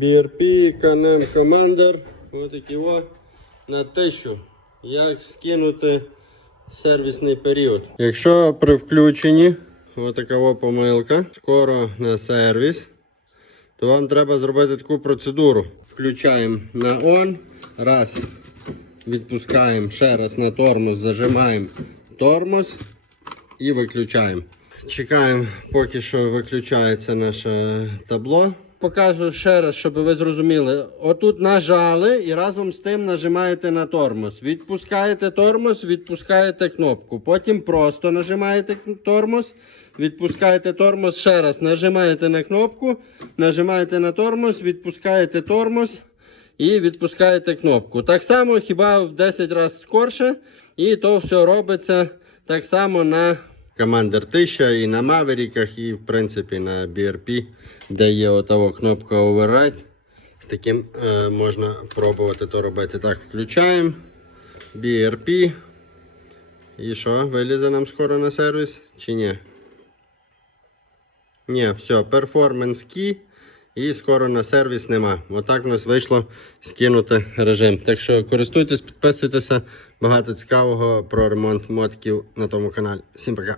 BRP, KNM Commander. Ось такі о. На 1000. Як скинути сервісний період. Якщо при включенні отака о помилка, скоро на сервіс, то вам треба зробити таку процедуру. Включаємо на on, раз, відпускаємо ще раз на тормоз, зажимаємо тормоз і виключаємо. Чекаємо, поки що виключається наше табло. Покажу ще раз, щоб ви зрозуміли. Отут нажали і разом з тим нажимаєте на тормоз. Відпускаєте тормоз, відпускаєте кнопку. Потім просто нажимаєте тормоз, відпускаєте тормоз, ще раз нажимаєте на кнопку, нажимаєте на тормоз, відпускаєте тормоз і відпускаєте кнопку. Так само, хіба в 10 разів скорше. І то все робиться так само на Commander 1000 і на Маверіках, і в принципі на BRP, де є отава кнопка Override. З таким е, можна пробувати то робити. Так, включаємо BRP. І що, вилізе нам скоро на сервіс чи ні? Ні, все, Performance Key. І скоро на сервіс нема. Отак у нас вийшло скинути режим. Так що користуйтесь, підписуйтеся. Багато цікавого про ремонт мотиків на тому каналі. Всім пока.